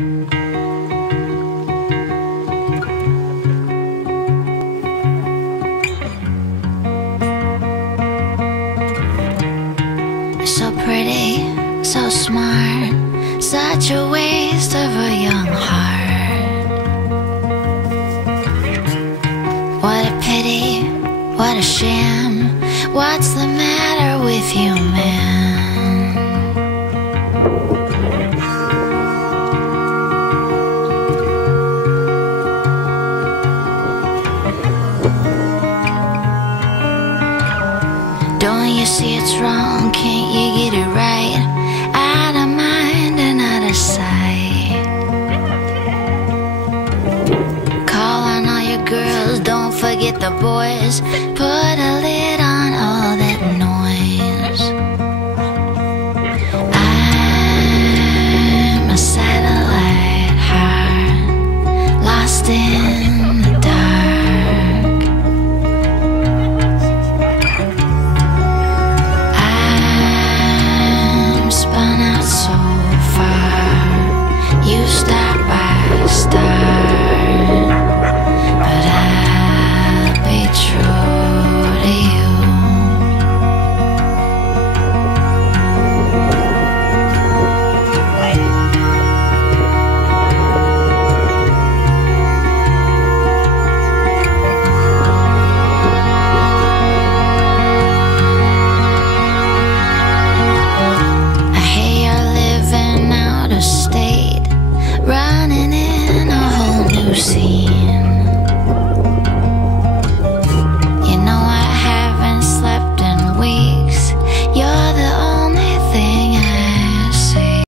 So pretty, so smart, such a waste of a young heart. What a pity, what a sham. What's the matter with you, man? Don't you see it's wrong? Can't you get it right? Out of mind and out of sight. Call on all your girls, don't forget the boys.